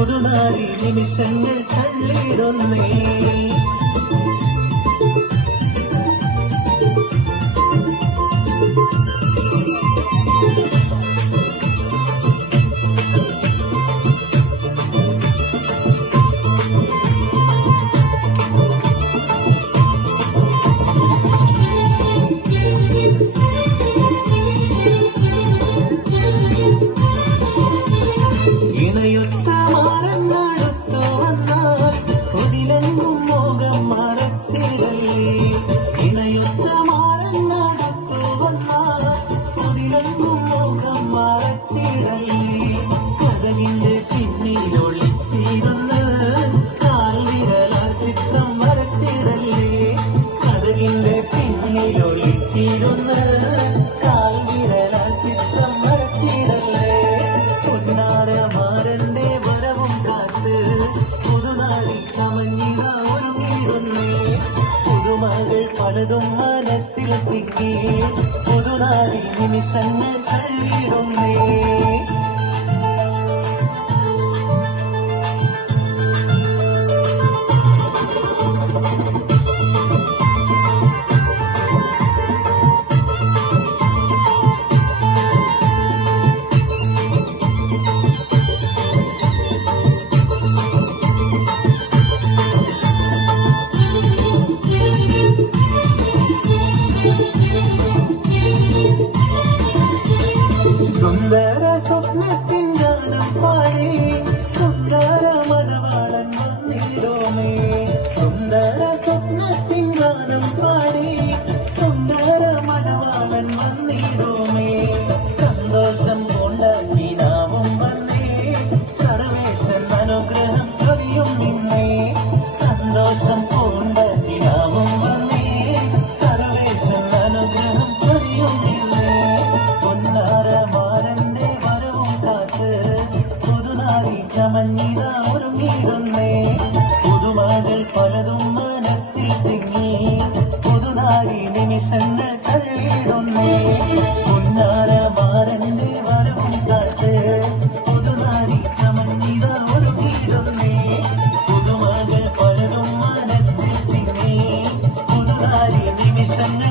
കുറുനാരി നിമിഷങ്ങൾ തള്ളിയിടുന്നേ. കയ്യിലൊളിച്ചിരുന്ന് കാൽവിരലാൽ ചിത്രം വരച്ചിടല്ലേ? കഥകിന്റെ പിന്നിലൊളിച്ചിരുന്ന് കാൽവിരലാൽ ചിത്രം വരച്ചിടല്ലേ? പൊന്നാര മാരന്റെ വരവും കാത്ത് പുതുനാളിൽ ചമഞ്ഞിത ഒരുങ്ങിയിരുന്നേ. പുതുമകൾ പലതും മനസ്സിലെത്തിക്കേ. പുതുനാളിൽ നിമിഷങ്ങൾ കണ്ണീരാർമിടുന്നേ പുതുമകൾ പലതും മനസ്സിൽ തിങ്ങി. പുതുനാരി നിമിഷങ്ങൾ തള്ളിയിടുന്നേ. മുന്നാര മാരന്റെ വരവും കാത്ത് പുതുനാരി ചമഞ്ഞിത ഒരുക്കിയിടുന്നേ പുതുമകൾ പലതും മനസ്സിൽ തിങ്ങി. പുതുനാരി നിമിഷങ്ങൾ